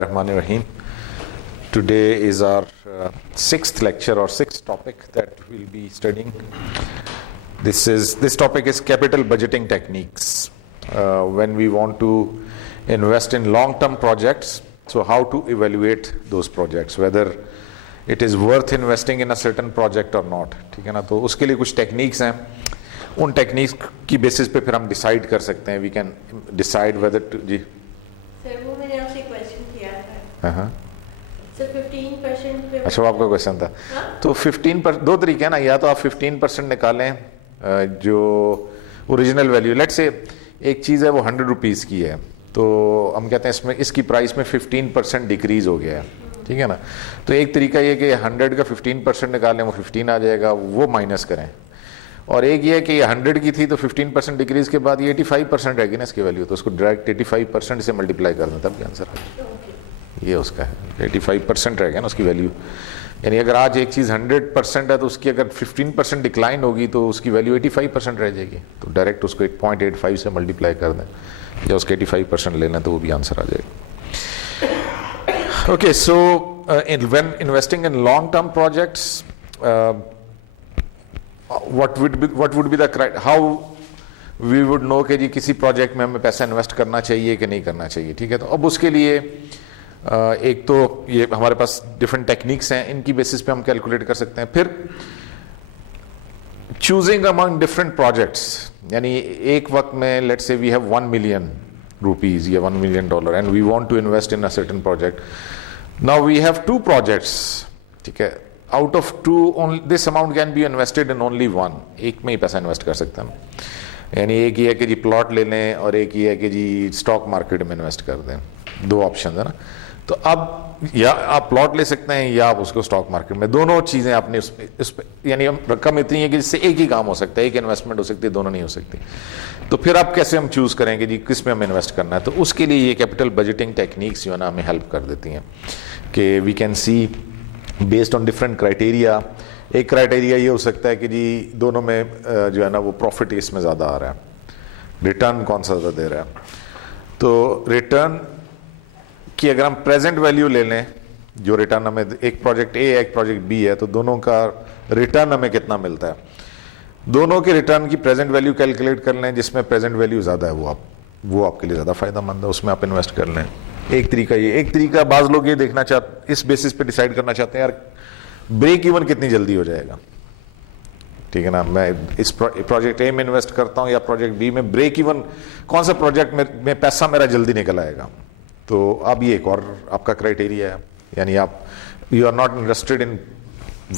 Rahman Rahim. Today is our sixth lecture or sixth topic that we'll be studying. This topic is capital budgeting techniques. When we want to invest in long-term projects, so how to evaluate those projects, whether it is worth investing in a certain project or not. ठीक है ना, तो उसके लिए कुछ techniques हैं. उन techniques की बेसिस पे फिर हम डिसाइड कर सकते हैं. We can decide whether to. जी सर, वो मैंने आपसे क्वेश्चन किया था. हाँ. सर 15% पे. अच्छा, वो आपका क्वेश्चन था. तो 15% दो तरीके हैं ना, या तो आप 15% निकालें जो ओरिजिनल वैल्यू. लेट्स से एक चीज़ है वो 100 रुपीज़ की है, तो हम कहते हैं इसमें इसकी प्राइस में 15% डिक्रीज हो गया है. ठीक है ना, तो एक तरीका ये कि 100 का 15% निकालें, वो 15 आ जाएगा, वो माइनस करें. और एक ये कि 100 की थी तो 15% डिक्रीज के बाद ये 85% रहेगी ना इसकी वैल्यू, तो उसको डायरेक्ट 85% से मल्टीप्लाई कर दें, तब भी आंसर आएगा. ये उसका है, 85% रहेगा ना उसकी वैल्यू. यानी अगर आज एक चीज़ 100% है तो उसकी अगर 15% डिक्लाइन होगी तो उसकी वैल्यू 85% रह जाएगी. तो डायरेक्ट उसको 8.85 से मल्टीप्लाई कर दें या उसके 85% ले लें तो वो भी आंसर आ जाएगा. Okay, so when investing in long-term projects, what would be the criteria? How we would know कि जी किसी प्रोजेक्ट में हमें पैसा इन्वेस्ट करना चाहिए कि नहीं करना चाहिए. ठीक है, तो अब उसके लिए एक तो ये हमारे पास डिफरेंट टेक्निक्स हैं, इनकी बेसिस पे हम कैलकुलेट कर सकते हैं. फिर चूजिंग अमंग डिफरेंट प्रोजेक्ट्स, यानी एक वक्त में let's say we have 1 million rupees या $1 million and we want to invest in a certain project. Now we have 2 projects. ठीक है, out of 2 this amount can be invested in only 1. एक में ही पैसा इन्वेस्ट कर सकते हैं. यानी एक ये है कि जी प्लॉट ले लें और एक ये है कि जी स्टॉक मार्केट में इन्वेस्ट कर दें. 2 ऑप्शन है ना. तो अब या आप प्लॉट ले सकते हैं या आप उसको स्टॉक मार्केट में, दोनों चीज़ें आपने उस यानी रकम इतनी है कि जिससे एक ही काम हो सकता है, एक इन्वेस्टमेंट हो सकती है, दोनों नहीं हो सकती. तो फिर आप कैसे हम चूज़ करेंगे जी किस में हमें इन्वेस्ट करना है. तो उसके लिए ये कैपिटल बजटिंग टेक्निक्स जो है ना हमें हेल्प कर देती हैं कि we can see based on different criteria. एक क्राइटेरिया ये हो सकता है कि जी दोनों में जो है ना वो प्रॉफिट इसमें ज़्यादा आ रहा है, रिटर्न कौन सा ज़्यादा दे रहा है. तो रिटर्न कि अगर हम प्रेजेंट वैल्यू ले लें, जो रिटर्न हमें एक प्रोजेक्ट ए है एक प्रोजेक्ट बी है, तो दोनों का रिटर्न हमें कितना मिलता है. दोनों के रिटर्न की प्रेजेंट वैल्यू कैलकुलेट कर लें, जिसमें प्रेजेंट वैल्यू ज़्यादा है वो आपके लिए ज़्यादा फायदेमंद है, उसमें आप इन्वेस्ट कर लें. एक तरीका ये. एक तरीका बाज़ लोग ये देखना चाहते, इस बेसिस पे डिसाइड करना चाहते हैं यार ब्रेक इवन कितनी जल्दी हो जाएगा. ठीक है ना, मैं इस प्रोजेक्ट ए में इन्वेस्ट करता हूँ या प्रोजेक्ट बी में, ब्रेक इवन कौन सा प्रोजेक्ट में पैसा मेरा जल्दी निकल आएगा. तो अब ये एक और आपका क्राइटेरिया है. यानी आप you are not interested in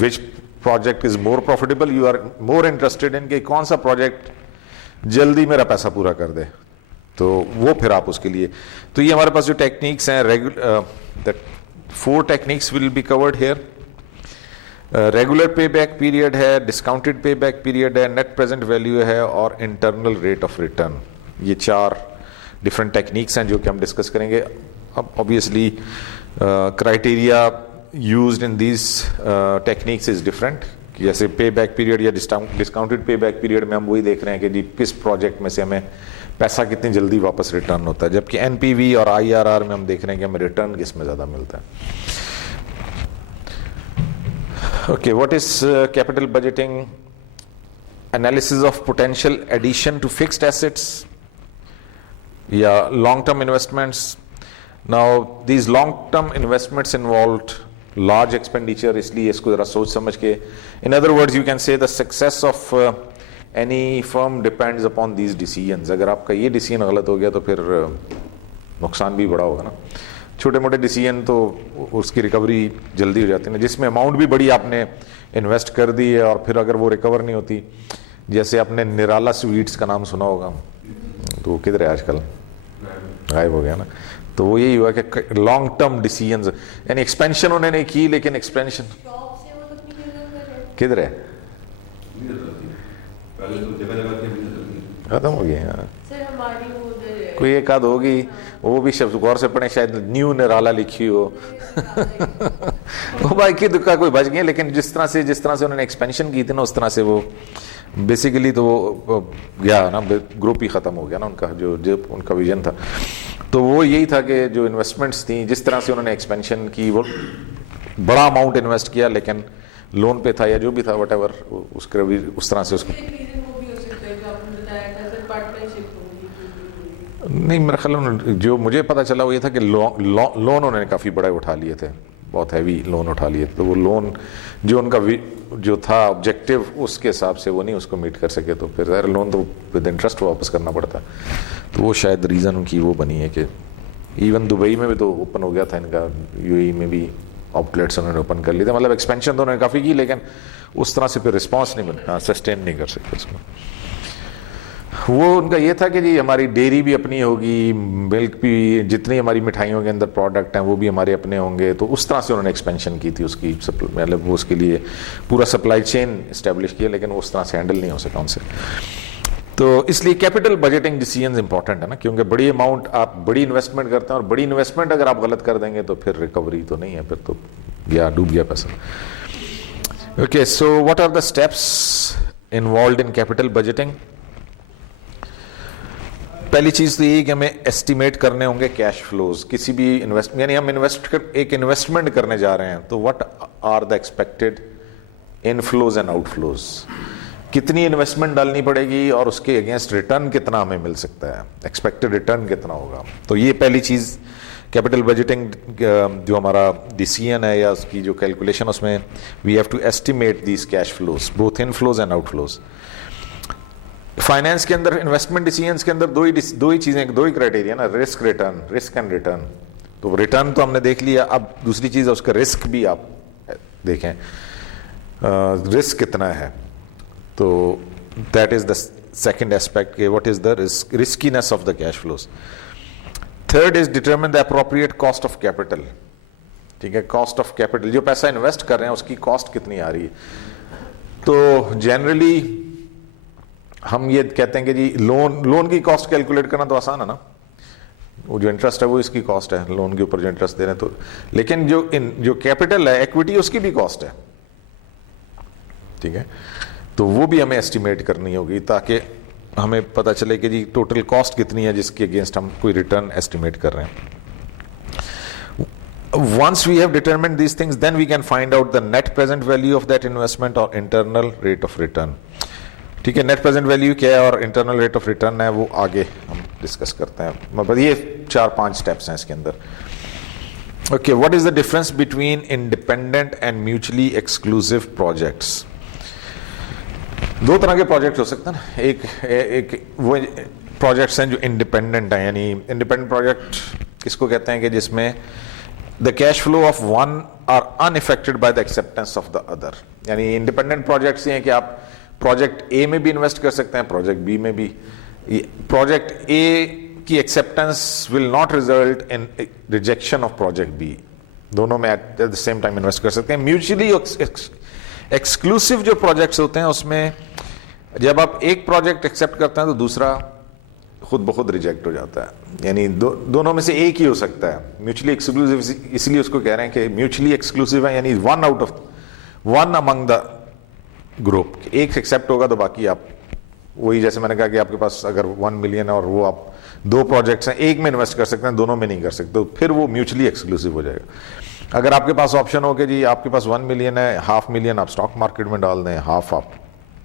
which project is more profitable, you are more interested in कि कौन सा प्रोजेक्ट जल्दी मेरा पैसा पूरा कर दे. तो वो फिर आप उसके लिए, तो ये हमारे पास जो टेक्निक्स हैं, that 4 techniques will be covered here. Regular pay back period है, डिस्काउंटेड पे बैक पीरियड है, नेट प्रेजेंट वैल्यू है और इंटरनल रेट ऑफ रिटर्न. ये 4 डिफरेंट टेक्निक्स हैं जो कि हम डिस्कस करेंगे. अब obviously criteria used in these techniques is different. जैसे पे बैक पीरियड या डिस्काउंटेड पे बैक पीरियड में हम वही देख रहे हैं कि जी किस प्रोजेक्ट में से हमें पैसा कितनी जल्दी वापस रिटर्न होता है, जबकि एनपीवी और आईआरआर में हम देख रहे हैं कि हमें रिटर्न किस में ज़्यादा मिलता है. Okay, what is capital budgeting? Analysis of potential addition to fixed assets या long term investments. Now these long term investments involved large expenditure, इसलिए इसको जरा सोच समझ के, in other words you can say the success of any firm depends upon these decisions. अगर आपका ये डिसीजन गलत हो गया तो फिर नुकसान भी बड़ा होगा ना. छोटे मोटे डिसीजन तो उसकी रिकवरी जल्दी हो जाती है ना, जिसमें अमाउंट भी बड़ी आपने इन्वेस्ट कर दी है और फिर अगर वो रिकवर नहीं होती. जैसे आपने निराला स्वीट्स का नाम सुना होगा, तो किधर है आजकल, गायब हो गया ना. तो वो यही हुआ कि लॉन्ग टर्म डिसीजंस, यानी एक्सपेंशन उन्होंने की लेकिन एक्सपेंशन किधर है, खत्म हो गया. कोई एक आध होगी, वो भी शब्द गौर से पढ़े, शायद न्यू निराला लिखी हो. वो बाकी दुक्का कोई बच गए, लेकिन जिस तरह से उन्होंने एक्सपेंशन की थी ना, उस तरह से वो बेसिकली तो वो गया ना, ग्रुप ही ख़त्म हो गया ना उनका, जो जो उनका विजन था। तो वो यही था कि जो इन्वेस्टमेंट्स थी, जिस तरह से उन्होंने एक्सपेंशन की, वो बड़ा अमाउंट इन्वेस्ट किया लेकिन लोन पे था या जो भी था वट एवर, उसके भी उस तरह से उसको नहीं, मेरा ख्याल है जो मुझे पता चला वो ये था कि लोन उन्होंने काफ़ी बड़े उठा लिए थे, बहुत हैवी लोन उठा लिए थे। तो वो लोन जो उनका जो था ऑब्जेक्टिव, उसके हिसाब से वो नहीं उसको मीट कर सके, तो फिर ज़ाहिर लोन तो विद इंटरेस्ट वापस करना पड़ता। तो वो शायद रीज़न उनकी वो बनी है कि इवन दुबई में भी तो ओपन हो गया था इनका, यूएई में भी आउटलेट्स उन्होंने ओपन कर लिए थे, मतलब एक्सपेंशन तो उन्होंने काफ़ी की लेकिन उस तरह से फिर रिस्पॉन्स नहीं बना, सस्टेन नहीं कर सकते उसको। वो उनका ये था कि जी हमारी डेयरी भी अपनी होगी, मिल्क भी, जितनी हमारी मिठाइयों के अंदर प्रोडक्ट हैं वो भी हमारे अपने होंगे। तो उस तरह से उन्होंने एक्सपेंशन की थी उसकी, मतलब वो उसके लिए पूरा सप्लाई चेन इस्टेब्लिश किया, लेकिन उस तरह से हैंडल नहीं हो सका उनसे। तो इसलिए कैपिटल बजटिंग डिसीजंस इंपॉर्टेंट है ना, क्योंकि बड़ी अमाउंट आप बड़ी इन्वेस्टमेंट करते हैं और बड़ी इन्वेस्टमेंट अगर आप गलत कर देंगे तो फिर रिकवरी तो नहीं है, फिर तो गया, डूब गया पैसा। Okay, so what are the steps involved in capital budgeting? पहली चीज तो यही कि हमें एस्टिमेट करने होंगे कैश फ्लोज किसी भी इन्वेस्टमेंट, यानी हम एक इन्वेस्टमेंट करने जा रहे हैं तो what are the expected inflows and outflows, कितनी इन्वेस्टमेंट डालनी पड़ेगी और उसके अगेंस्ट रिटर्न कितना हमें मिल सकता है, एक्सपेक्टेड रिटर्न कितना होगा। तो ये पहली चीज कैपिटल बजटिंग जो हमारा डिसीजन है या उसकी जो कैलकुलेशन, उसमें we have to estimate these cash flows, both inflows and outflows. Finance के अंदर, इन्वेस्टमेंट डिसीजंस के अंदर दो ही चीजें, दो ही क्राइटेरिया ना, risk return, risk and return. तो रिटर्न तो हमने देख लिया, अब दूसरी चीज है उसका रिस्क भी आप देखें, रिस्क कितना है। तो that is the second aspect के what is the riskiness of the cash flows. Third is determine the appropriate cost of capital. ठीक है, कॉस्ट ऑफ कैपिटल, जो पैसा इन्वेस्ट कर रहे हैं उसकी कॉस्ट कितनी आ रही है। तो जनरली हम ये कहते हैं कि जी लोन की कॉस्ट कैलकुलेट करना तो आसान है ना, वो जो इंटरेस्ट है वो इसकी कॉस्ट है, लोन के ऊपर जो इंटरेस्ट दे रहे हैं। तो लेकिन जो कैपिटल है, इक्विटी, उसकी भी कॉस्ट है। ठीक है, तो वो भी हमें एस्टिमेट करनी होगी ताकि हमें पता चले कि जी टोटल कॉस्ट कितनी है जिसके अगेंस्ट हम कोई रिटर्न एस्टिमेट कर रहे हैं। Once we have determined these things, then we can find out the net present value of that investment or internal rate of return. ठीक है, नेट प्रेजेंट वैल्यू क्या है और इंटरनल रेट ऑफ रिटर्न है, वो आगे हम डिस्कस करते हैं। मतलब ये 4-5 स्टेप्स हैं इसके अंदर। Okay, what is the difference between independent and mutually exclusive projects? दो तरह के प्रोजेक्ट हो सकते हैं ना, एक वो प्रोजेक्ट्स हैं जो इंडिपेंडेंट हैं, यानी इंडिपेंडेंट प्रोजेक्ट किसको कहते हैं कि जिसमें the cash flow of one are unaffected by the acceptance of the other. यानी इंडिपेंडेंट प्रोजेक्ट्स ये हैं कि आप प्रोजेक्ट ए में भी इन्वेस्ट कर सकते हैं, प्रोजेक्ट बी में भी। प्रोजेक्ट ए की acceptance will not result in rejection of project B, दोनों में at the same time invest कर सकते हैं। म्यूचुअली एक्सक्लूसिव जो प्रोजेक्ट्स होते हैं उसमें जब आप एक प्रोजेक्ट एक्सेप्ट करते हैं तो दूसरा खुद ब खुद रिजेक्ट हो जाता है, यानी दोनों में से एक ही हो सकता है। म्यूचुअली एक्सक्लूसिव इसलिए उसको कह रहे हैं कि म्यूचुअली एक्सक्लूसिव है, यानी वन अमंग द ग्रुप, एक एक्सेप्ट होगा तो बाकी आप वही, जैसे मैंने कहा कि आपके पास अगर 1 मिलियन है और वो आप 2 प्रोजेक्ट्स हैं, एक में इन्वेस्ट कर सकते हैं, दोनों में नहीं कर सकते, तो फिर वो म्यूचुअली एक्सक्लूसिव हो जाएगा। अगर आपके पास ऑप्शन हो कि जी आपके पास 1 मिलियन है, 500 मिलियन आप स्टॉक मार्केट में डाल दें, हाफ आप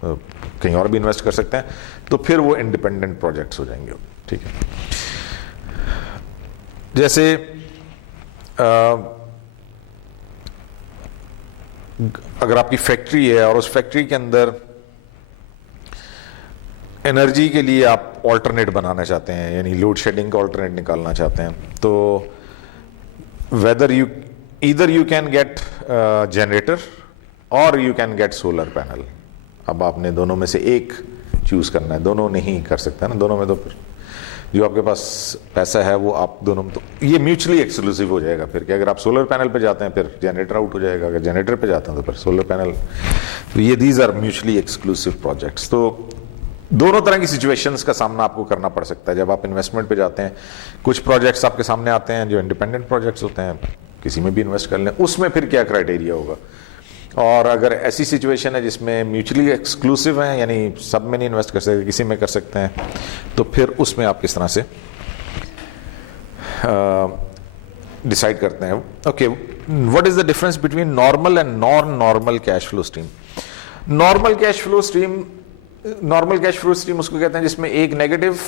कहीं और भी इन्वेस्ट कर सकते हैं, तो फिर वो इंडिपेंडेंट प्रोजेक्ट्स हो जाएंगे। ठीक है, जैसे अगर आपकी फैक्ट्री है और उस फैक्ट्री के अंदर एनर्जी के लिए आप ऑल्टरनेट बनाना चाहते हैं, यानी लोड शेडिंग का ऑल्टरनेट निकालना चाहते हैं, तो whether either you can get generator और you can get solar panel. अब आपने दोनों में से एक चूज करना है, दोनों नहीं कर सकते ना, दोनों में तो फिर जो आपके पास पैसा है वो आप दोनों में, तो ये म्यूचुअली एक्सक्लूसिव हो जाएगा फिर कि अगर आप सोलर पैनल पे जाते हैं फिर जनरेटर आउट हो जाएगा, अगर जनरेटर पे जाते हैं तो फिर सोलर पैनल। तो ये these are mutually exclusive projects. तो दोनों तरह की सिचुएशंस का सामना आपको करना पड़ सकता है जब आप इन्वेस्टमेंट पे जाते हैं। कुछ प्रोजेक्ट्स आपके सामने आते हैं जो इंडिपेंडेंट प्रोजेक्ट्स होते हैं, किसी में भी इन्वेस्ट कर लें, उसमें फिर क्या क्राइटेरिया होगा। और अगर ऐसी सिचुएशन है जिसमें म्यूचुअली एक्सक्लूसिव हैं, यानी सब में नहीं इन्वेस्ट कर सकते, किसी में कर सकते हैं, तो फिर उसमें आप किस तरह से डिसाइड करते हैं. Okay, what is the difference between normal and non normal cash flow stream. Normal cash flow stream उसको कहते हैं जिसमें एक नेगेटिव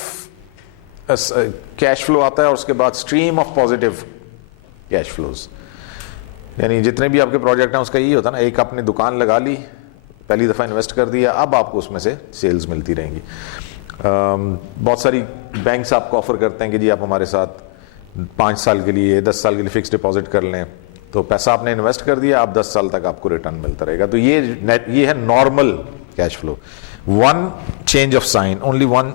कैश फ्लो आता है और उसके बाद stream of positive cash flows. यानी जितने भी आपके प्रोजेक्ट हैं उसका यही होता है ना, एक आपने दुकान लगा ली, पहली दफ़ा इन्वेस्ट कर दिया, अब आपको उसमें से सेल्स मिलती रहेंगी. बहुत सारी बैंक्स आपको ऑफर करते हैं कि जी आप हमारे साथ 5 साल के लिए 10 साल के लिए फिक्स डिपॉजिट कर लें, तो पैसा आपने इन्वेस्ट कर दिया, आप 10 साल तक आपको रिटर्न मिलता रहेगा. तो ये है normal cash flow. One change of sine, only one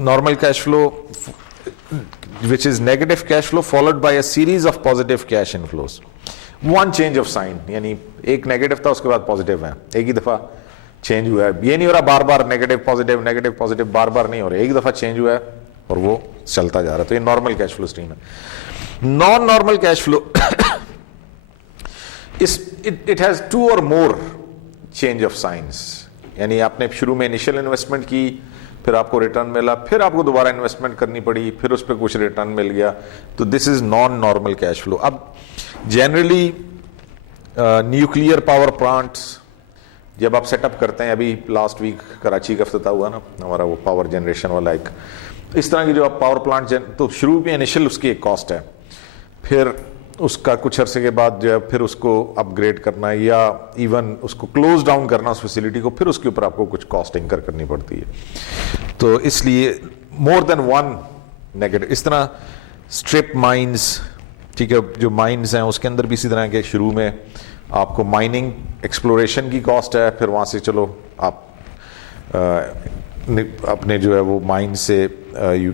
normal cash flow which is negative cash flow followed by a series of positive cash inflows. One change of sign, यानी एक नेगेटिव था उसके बाद पॉजिटिव है, एक ही दफा change हुआ है. ये नहीं हो रहा बार बार नेगेटिव पॉजिटिव बार बार नहीं हो रहा, एक दफा चेंज हुआ है और वो चलता जा रहा है. तो ये नॉर्मल कैश फ्लो स्ट्रीम है. Non normal cash flow it has 2 or more change of science. यानी आपने शुरू में इनिशियल इन्वेस्टमेंट की, फिर आपको रिटर्न मिला, फिर आपको दोबारा इन्वेस्टमेंट करनी पड़ी, फिर उस पर कुछ रिटर्न मिल गया, तो this is non normal cash flow. अब जनरली न्यूक्लियर पावर प्लांट्स जब आप सेटअप करते हैं, अभी लास्ट वीक कराची का इफ्तिताह हुआ ना हमारा, वो पावर जनरेशन वाला एक इस तरह की जो आप पावर प्लांट तो शुरू में इनिशियल उसकी एक कॉस्ट है, फिर उसका कुछ अरसे के बाद जो है फिर उसको अपग्रेड करना या इवन उसको क्लोज डाउन करना उस फैसिलिटी को, फिर उसके ऊपर आपको कुछ कॉस्ट इंकर करनी पड़ती है. तो इसलिए मोर देन वन नेगेटिव. इस तरह स्ट्रिप माइंस, ठीक है, जो माइंस हैं उसके अंदर भी इसी तरह के शुरू में आपको माइनिंग एक्सप्लोरेशन की कॉस्ट है, फिर वहाँ से चलो आप अपने जो है वो माइन से यू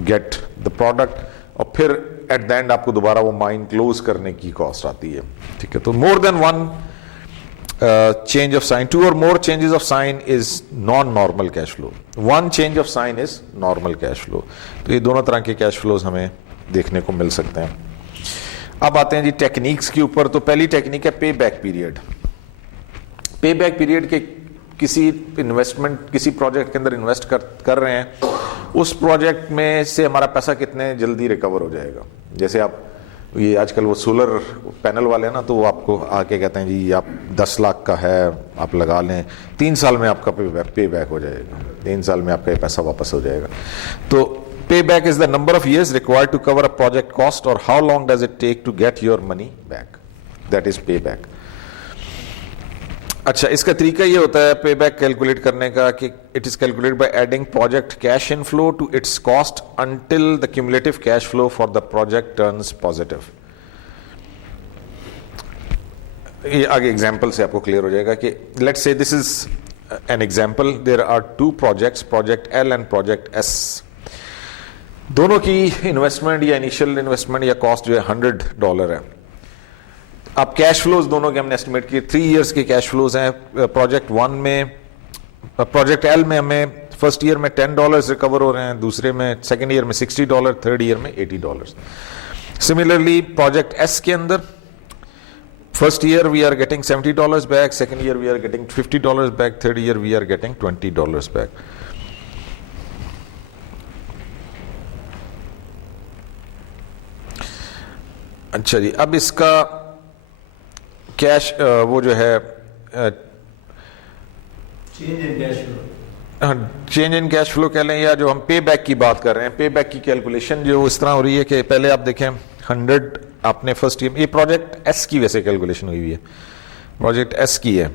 गेट द प्रोडक्ट, और फिर एट द एंड आपको दोबारा वो माइन क्लोज करने की कॉस्ट आती है. ठीक है, तो more than one change of sine, 2 or more changes of sine is non normal cash flow. One change of sine is normal cash flow. तो ये दोनों तरह के कैश फ्लोज हमें देखने को मिल सकते हैं. अब आते हैं जी टेक्निक्स के ऊपर. तो पहली टेक्निक है पे बैक पीरियड. पे बैक पीरियड के किसी इन्वेस्टमेंट, किसी प्रोजेक्ट के अंदर इन्वेस्ट कर रहे हैं, उस प्रोजेक्ट में से हमारा पैसा कितने जल्दी रिकवर हो जाएगा. जैसे आप ये आजकल वो सोलर पैनल वाले हैं ना, तो वो आपको आके कहते हैं जी आप 10 लाख का है आप लगा लें, 3 साल में आपका पे बैक हो जाएगा, 3 साल में आपका ये पैसा वापस हो जाएगा. तो pay back is the number of years required to cover a project cost और how long does it take to get your money back, that is pay back. अच्छा, इसका तरीका ये होता है पे बैक कैलकुलेट करने का कि it is calculated by adding project cash inflow to its cost until the cumulative cash flow for the project turns positive. ये आगे एग्जांपल से आपको क्लियर हो जाएगा कि let's say this is an example, there are 2 projects, project L and project S. दोनों की investment या इनिशियल इन्वेस्टमेंट या कॉस्ट जो है $100 है. अब कैश फ्लोज दोनों के हमने एस्टिमेट किए, 3 इयर्स के कैश फ्लोज हैं. प्रोजेक्ट 1 में, प्रोजेक्ट एल में हमें फर्स्ट ईयर में $10 रिकवर हो रहे हैं, दूसरे में सेकंड ईयर में $60, थर्ड ईयर में $80. सिमिलरली प्रोजेक्ट एस के अंदर first year we are getting $70 back, second year we are getting $50 back, third year we are getting $20 back. अच्छा जी, अब इसका कैश वो जो है चेंज इन कैश फ्लो कह लें, या जो हम पे बैक की बात कर रहे हैं, पे बैक की कैलकुलेशन जो इस तरह हो रही है कि पहले आप देखें 100 आपने फर्स्ट ईयर, ये प्रोजेक्ट एस की वैसे कैलकुलेशन हुई है, प्रोजेक्ट एस की है,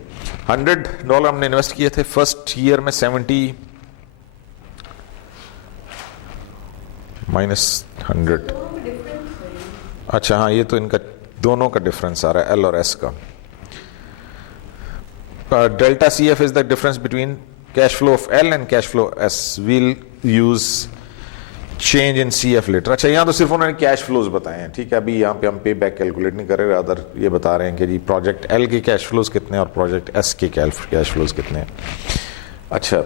$100 हमने इन्वेस्ट किए थे, फर्स्ट ईयर में 70 माइनस 100. अच्छा हाँ, ये तो इनका दोनों का डिफरेंस आ रहा है, एल और एस का. Delta C F is the difference between cash flow of L and cash flow S. We'll use change in C F later. अच्छा, यहाँ तो सिर्फ उन्होंने कैश फ्लोज बताए हैं, ठीक है. अभी यहाँ पे हम पे बैक कैलकुलेट नहीं कर रहे, अदर ये बता रहे हैं कि जी प्रोजेक्ट एल के कैश फ्लोज कितने और प्रोजेक्ट एस के कैश फ्लोज कितने हैं. अच्छा,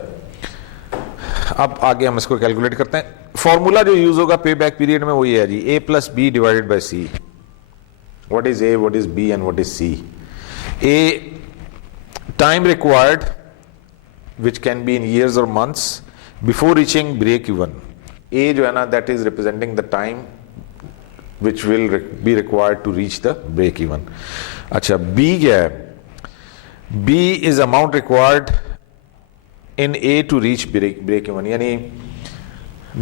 अब आगे हम इसको कैलकुलेट करते हैं. फॉर्मूला जो यूज होगा पे बैक पीरियड में वो ये है जी, A + B / C. what is A, what is B and what is C. A, time required, which can be in years or months before reaching break even. A जो है ना, that is representing the time which will be required to reach the break even. अच्छा, B क्या है? B is amount required in A to reach break even, यानी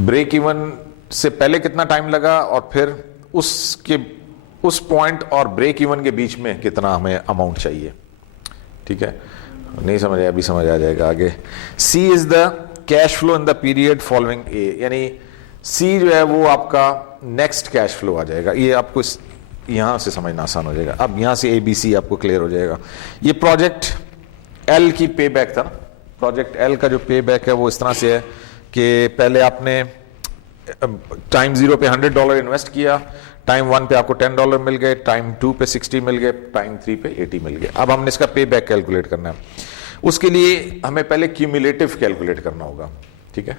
break even से पहले कितना टाइम लगा और फिर उस पॉइंट और ब्रेक इवन के बीच में कितना हमें अमाउंट चाहिए. ठीक है, नहीं समझ आया, अभी समझ आ जाएगा आगे. C is the cash flow in the period following A, यानी सी जो है वो आपका नेक्स्ट कैश फ्लो आ जाएगा. ये आपको यहां से समझना आसान हो जाएगा. अब यहां से ABC आपको क्लियर हो जाएगा. ये प्रोजेक्ट एल की पे बैक था ना. प्रोजेक्ट एल का जो पे बैक है वो इस तरह से है कि पहले आपने टाइम 0 पे $100 इन्वेस्ट किया, टाइम 1 पे आपको $10 मिल गए, टाइम 2 पे 60 मिल गए, टाइम 3 पे 80 मिल गए. अब हमने इसका पे बैक कैलकुलेट करना है. उसके लिए हमें पहले क्यूमुलेटिव कैलकुलेट करना होगा. ठीक है,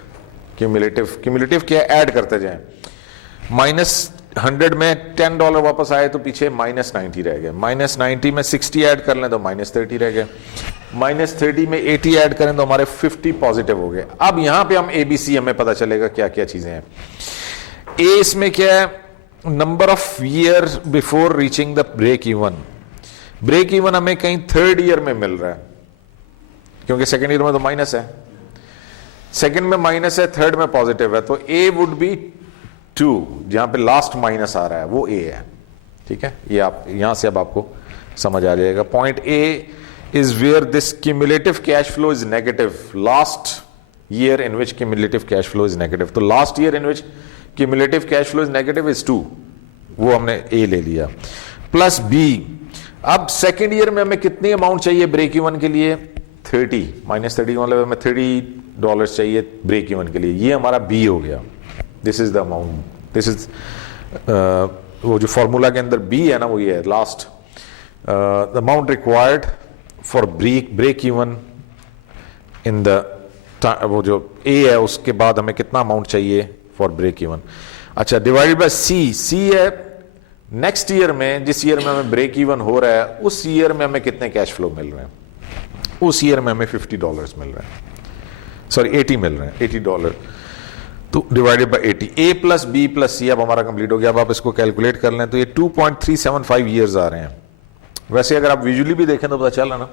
क्यूमुलेटिव क्या, ऐड करते जाएं. -100 में $10 वापस आए तो पीछे -90 रह गए. -90 में 60 ऐड कर लें तो -30 रह गए. -30 में 80 ऐड करें तो हमारे 50 पॉजिटिव हो गए. अब यहां पे हम ABC हमें पता चलेगा क्या क्या चीजें हैं. ए इसमें क्या है, number of year before reaching the break even. Break even हमें कहीं 3rd ईयर में मिल रहा है, क्योंकि 2nd ईयर में तो माइनस है. 2nd में माइनस है, 3rd में पॉजिटिव है, तो ए वुड बी 2. जहां पे लास्ट माइनस आ रहा है वो ए है. ठीक है, ये आप यहां से अब आपको समझ आ जाएगा. Point A is where this cumulative cash flow is negative. Last year in which cumulative cash flow is negative. तो last year in which cumulative cash flow is negative is 2. वो हमने A ले लिया. Plus B. अब second year में हमें कितनी amount चाहिए ब्रेक इवन के लिए? 30. -30 मतलब हमें $30 चाहिए ब्रेक इवन के लिए. ये हमारा B हो गया. This is the amount. This is वो जो फॉर्मूला के अंदर B है ना, वो ये है last the amount required for break even in the, वो जो A है उसके बाद हमें कितना अमाउंट चाहिए फॉर ब्रेक इवन. अच्छा, डिवाइडेड बाय C है नेक्स्ट ईयर में, जिस ईयर में हमें ब्रेक इवन हो रहा है उस ईयर में हमें कितने कैश फ्लो मिल रहे हैं. उस ईयर में हमें $50 मिल रहे हैं, सॉरी 80 मिल रहे हैं, $80. तो divided by 80. A plus B plus C अब हमारा कंप्लीट हो गया. अब आप इसको कैलकुलेट कर लें तो ये 2.375 ईयर्स आ रहे हैं. वैसे अगर आप विजुअली भी देखें तो पता चला ना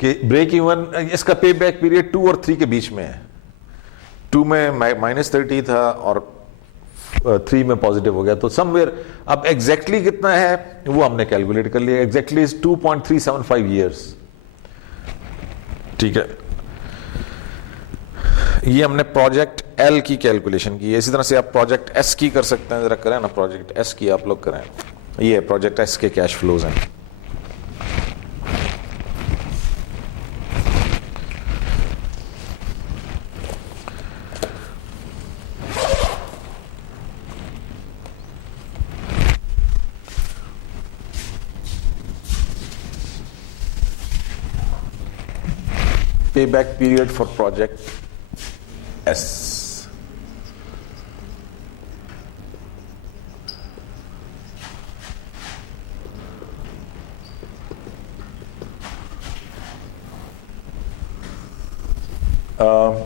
कि ब्रेक इवन इसका पे बैक पीरियड 2 और 3 के बीच में है. 2 में -30 था और 3 में पॉजिटिव हो गया. तो समवेयर अब एग्जैक्टली कितना है वो हमने कैलकुलेट कर लिया. Exactly is 2.375 years. ठीक है, ये हमने प्रोजेक्ट एल की कैलकुलेशन की है. इसी तरह से आप प्रोजेक्ट एस की कर सकते हैं. जरा करें ना, प्रोजेक्ट एस की आप लोग करें. ये प्रोजेक्ट एस के कैश फ्लोज हैं. Payback period for project S.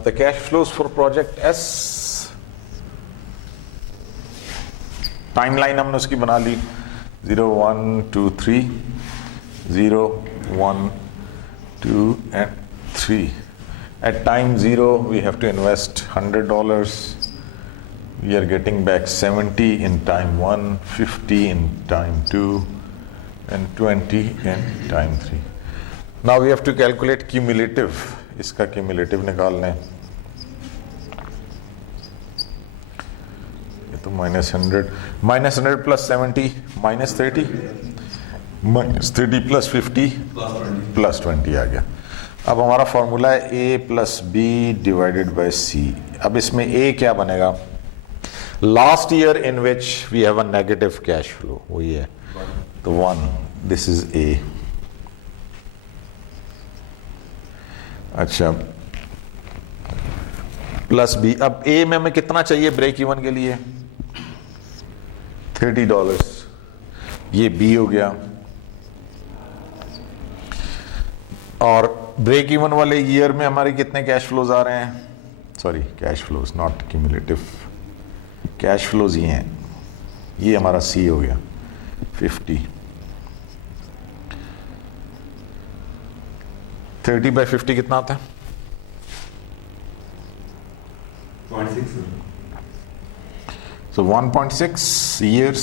The cash flows for project S. Timeline हमने उसकी बना ली 0, 1, 2, 3, 0, 1, 2 and 3. At time 0 we have to invest $100. We are getting back 70 in time 1, 50 in time 2 and 20 in time 3. Now we have to calculate cumulative. इसका cumulative निकाल लें. ये तो -100 plus 70 -30 -30 plus 50 plus 20 आ गया. अब हमारा फॉर्मूला है A plus B divided by C. अब इसमें A क्या बनेगा? Last year in which we have a negative cash flow, वही है तो 1. This is A. अच्छा, प्लस B. अब A में हमें कितना चाहिए ब्रेक इवन के लिए? $30. ये बी हो गया। और ब्रेक इवन वाले ईयर में हमारे कितने कैश फ्लोज आ रहे हैं, sorry cash flows not cumulative, cash flows ये हैं, ये हमारा सी हो गया 50। 30/50 कितना आता है? 0.6। So 1.6 years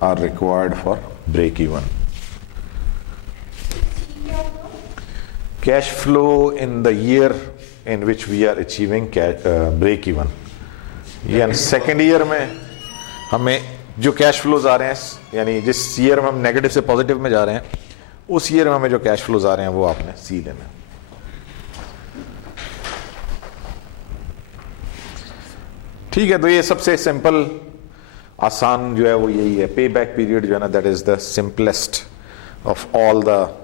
are required for break even. Cash flow in the year in which we are achieving break even. यानी सेकेंड ईयर में हमें जो कैश फ्लोज आ रहे हैं, यानी जिस ईयर में हम नेगेटिव से पॉजिटिव में जा रहे हैं, उस ईयर में हमें जो कैश फ्लोज आ रहे हैं वो आपने सी लेना है। ठीक है, तो ये सबसे सिंपल आसान जो है वो यही है। पे बैक पीरियड जो है ना, that is the simplest of all the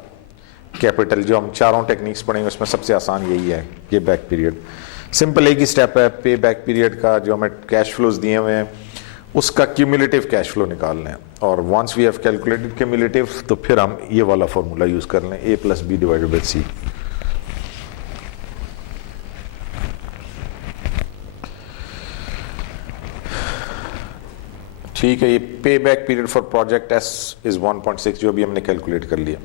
capital. जो हम चारों टेक्निक्स पढ़ेंगे उसमें सबसे आसान यही है, पे बैक पीरियड। सिंपल एक ही स्टेप है, पे बैक पीरियड का जो हमें कैश फ्लोज दिए हुए हैं उसका क्यूमुलेटिव कैश फ्लो निकालना है। और once we have calculated cumulative, तो फिर हम ये वाला फॉर्मूला यूज कर लें, A+B/C। ठीक है, ये pay back period for project S is 1.6, जो अभी हमने कैलकुलेट कर लिया।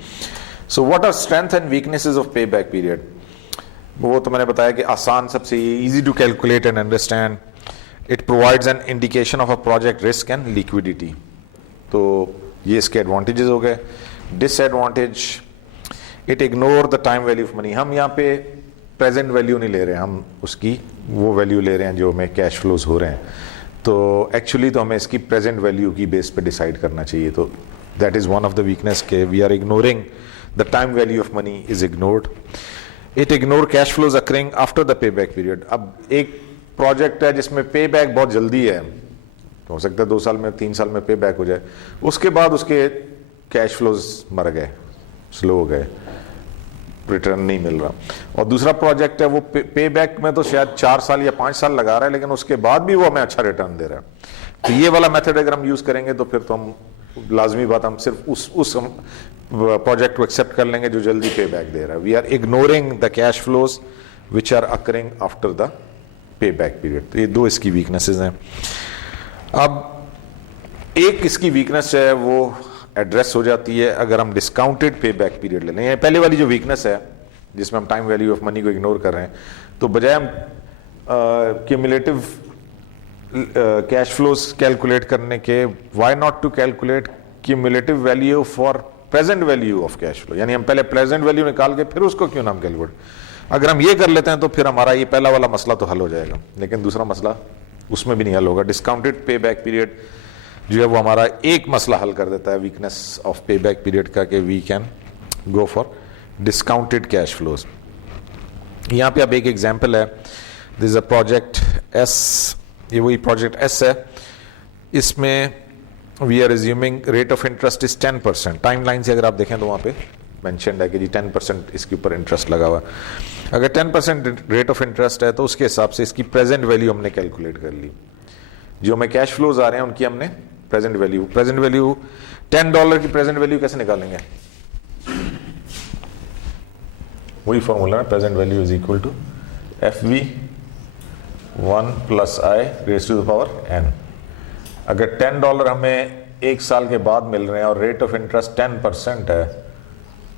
So what are strength and weaknesses of pay back period? वो तो मैंने बताया कि आसान सबसे easy to calculate and understand. It provides an indication of a project risk and liquidity. तो ये इसके एडवांटेजेस हो गए। Disadvantage, it ignore the time value of money. हम यहाँ पे प्रेजेंट वैल्यू नहीं ले रहे हैं, हम उसकी वो वैल्यू ले रहे हैं जो हमें कैश फ्लोज हो रहे हैं। तो एक्चुअली तो हमें इसकी प्रेजेंट वैल्यू की बेस पे डिसाइड करना चाहिए। तो that is one of the weakness के we are ignoring the time value of money is ignored. It ignore cash flows occurring after the pay back period. अब एक प्रोजेक्ट है जिसमें पे बैक बहुत जल्दी है, तो हो सकता है 2 साल में 3 साल में पे बैक हो जाए, उसके बाद उसके कैश फ्लोज मर गए, स्लो हो गए, रिटर्न नहीं मिल रहा। और दूसरा प्रोजेक्ट है वो पे बैक में तो शायद 4 साल या 5 साल लगा रहा है, लेकिन उसके बाद भी वो हमें अच्छा रिटर्न दे रहा है। तो ये वाला मेथड अगर हम यूज करेंगे तो फिर तो हम लाजमी बात, हम सिर्फ उस प्रोजेक्ट को एक्सेप्ट कर लेंगे जो जल्दी पे बैक दे रहा है। We are ignoring the cash flows which are occurring after the pay back period. तो ये 2 इसकी वीकनेसेस हैं। अब एक इसकी वीकनेस है वो एड्रेस हो जाती है अगर हम डिस्काउंटेड पे बैक पीरियड ले लें। पहले वाली जो वीकनेस है जिसमें हम टाइम वैल्यू ऑफ मनी को इग्नोर कर रहे हैं, तो बजाय हम क्यूमुलेटिव कैश फ्लोज कैलकुलेट करने के, why not to calculate cumulative value for present value of cash flow. यानी हम पहले प्रेजेंट वैल्यू निकाल के फिर उसको क्यों ना हम कैलकुलेट। अगर हम ये कर लेते हैं तो फिर हमारा ये पहला वाला मसला तो हल हो जाएगा, लेकिन दूसरा मसला उसमें भी नहीं हल होगा। डिस्काउंटेड पे बैक पीरियड जो है वो हमारा एक मसला हल कर देता है weakness of pay back period का, कि we can go for discounted cash flows. यहाँ पे अब एक एग्जांपल है, this is a project S, ये वही प्रोजेक्ट एस है। इसमें we are assuming rate of interest is 10%। Time line से अगर आप देखें तो वहाँ पे मेंशन्ड है कि जी 10% इसके ऊपर इंटरेस्ट लगा हुआ। अगर 10% रेट ऑफ इंटरेस्ट है तो उसके हिसाब से इसकी प्रेजेंट वैल्यू हमने कैलकुलेट कर ली। जो हमें कैश फ्लोज आ रहे हैं उनकी हमने प्रेजेंट वैल्यू $10 की प्रेजेंट वैल्यू कैसे निकालेंगे? वही फॉर्मूला है, present value is equal to FV 1 + I raise to the power n। अगर $10 हमें 1 साल के बाद मिल रहे हैं और रेट ऑफ इंटरेस्ट 10% है,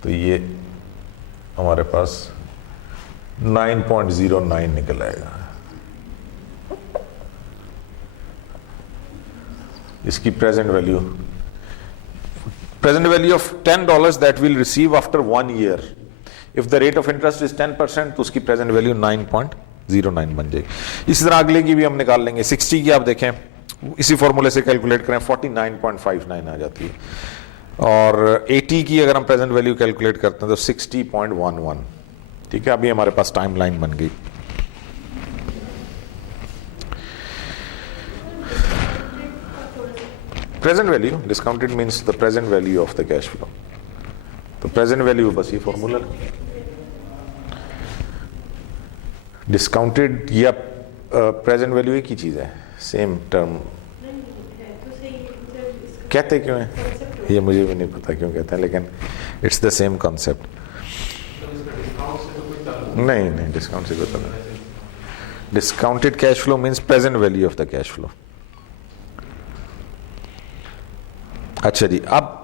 तो ये हमारे पास 9.09 निकल आएगा। इसकी present value of $10 that will receive after 1 year. If the rate of interest is 10%, तो उसकी प्रेजेंट वैल्यू 9.09 बन जाएगी। इसी तरह अगले की भी हम निकाल लेंगे। 60 की आप देखें, इसी फॉर्मूले से कैलकुलेट करें 49.59 आ जाती है। और 80 की अगर हम प्रेजेंट वैल्यू कैलकुलेट करते हैं तो 60.11। ठीक है, अभी हमारे पास टाइम लाइन बन गई। Present value, discounted means the present value of the cash flow. तो प्रेजेंट वैल्यू बस ये फॉर्मूला, डिस्काउंटेड या प्रेजेंट वैल्यू एक ही चीज है, सेम टर्म। इसका कहते क्यों है concept ये मुझे भी नहीं पता क्यों कहते हैं, लेकिन इट्स द सेम कॉन्सेप्ट। नहीं नहीं, डिस्काउंट से कोई पता नहीं। Discounted cash flow means present value of the cash flow. अच्छा जी, अब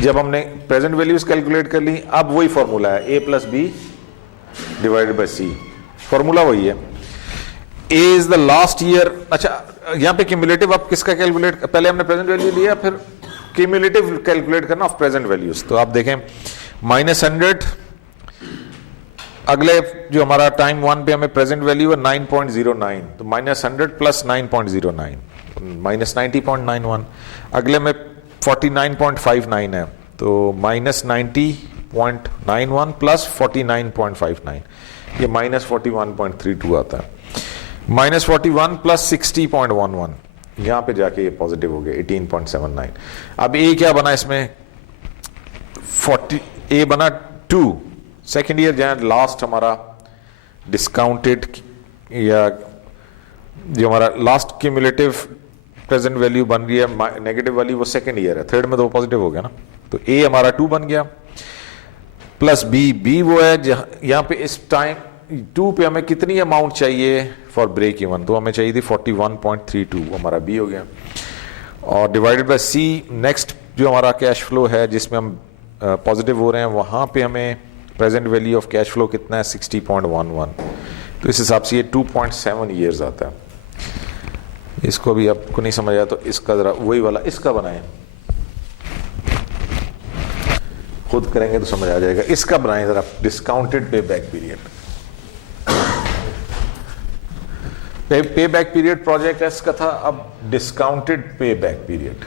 जब हमने प्रेजेंट वैल्यूज कैलकुलेट कर ली, अब वही फॉर्मूला है A plus B divided by C, formula वही है। A is the last year. अच्छा, यहां पे क्यूमुलेटिव आप किसका कैलकुलेट, पहले हमने प्रेजेंट वैल्यू लिया, फिर क्यूमुलेटिव कैलकुलेट करना ऑफ प्रेजेंट वैल्यूज। तो आप देखें -100, अगले जो हमारा टाइम 1 पे हमें प्रेजेंट वैल्यू है 9.09, तो -100 प्लस 9.09 -90.91। अगले में 49.59 है, तो -90.91 प्लस 49.59, ये -41.32 आता है। -41 प्लस 60.11, यहां पे जाके ये पॉजिटिव हो गया 18.79। अब ए क्या बना इसमें, 40, ए बना 2, सेकेंड ईयर जहां लास्ट हमारा डिस्काउंटेड या जो हमारा लास्ट क्यूमुलेटिव प्रेजेंट वैल्यू बन रही है नेगेटिव वाली, वो सेकेंड ईयर है, थर्ड में तो पॉजिटिव हो गया ना। तो ए हमारा 2 बन गया, प्लस बी वो है यहां पे इस टाइम 2 पे हमें कितनी अमाउंट चाहिए फॉर ब्रेक इवन, तो हमें चाहिए थी 41.32, वो हमारा बी हो गया। और डिवाइडेड बाय सी, नेक्स्ट जो हमारा कैश फ्लो है जिसमें हम पॉजिटिव हो रहे हैं, वहां पे हमें present value of cash flow कितना है 60.11, तो इस हिसाब से ये 2.7 ईयर्स आता है। इसको भी आपको नहीं समझ आया तो इसका जरा वही वाला इसका बनाएं, खुद करेंगे तो समझ आ जाएगा। इसका बनाएं जरा, डिस्काउंटेड पे बैक पीरियड। पे बैक पीरियड प्रोजेक्ट एस का था, अब discounted pay back period.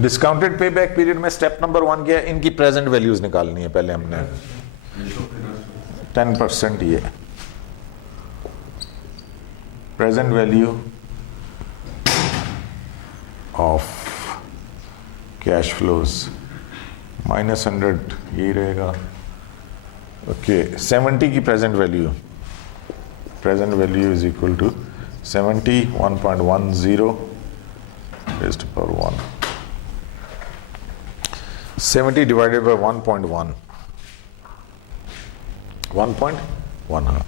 Discounted pay back period में स्टेप नंबर 1 क्या है, इनकी प्रेजेंट वैल्यूज निकालनी है। पहले हमने 10% ये present value of cash flows -100 यही रहेगा। ओके, 70 की present value is equal to 70 1.10 raised to power 1, 70 divided by 1.1, 1.1, हाँ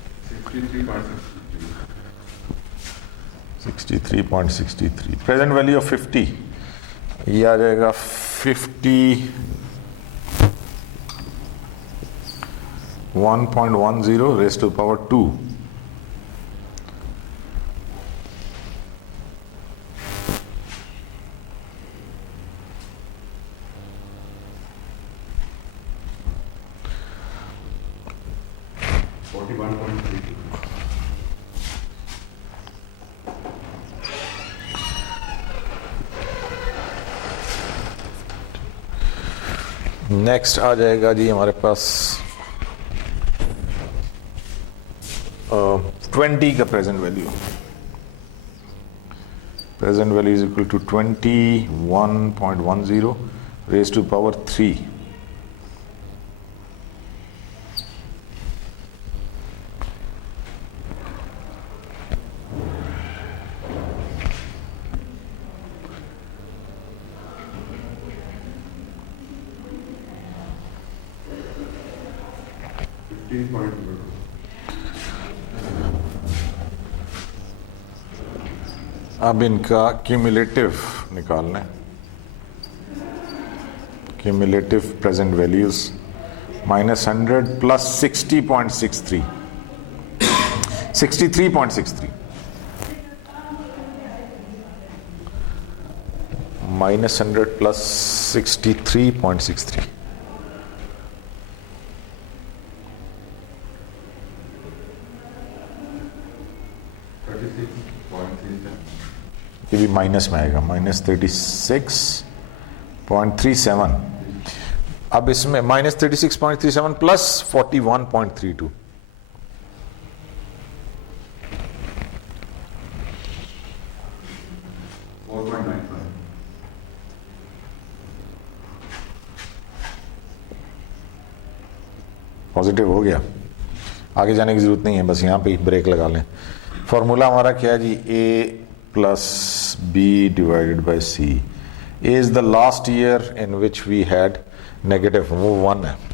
63.63। प्रेजेंट वैल्यू ऑफ 50 ये आ जाएगा 50 1.10 raised to power 2, नेक्स्ट आ जाएगा जी हमारे पास 20 का present value is equal to 21.10 raise to power 3। अब इनका क्यूमुलेटिव निकालना है, cumulative present values -100 plus 60.63 63.63 -100 plus 63.63। ये भी माइनस में आएगा, -36.37। अब इसमें -36.37 प्लस 41.32, पॉजिटिव हो गया। आगे जाने की जरूरत नहीं है, बस यहाँ पे ब्रेक लगा लें। फॉर्मूला हमारा क्या है जी, A + B / C। A is the last year in which we had negative, वो 1 है।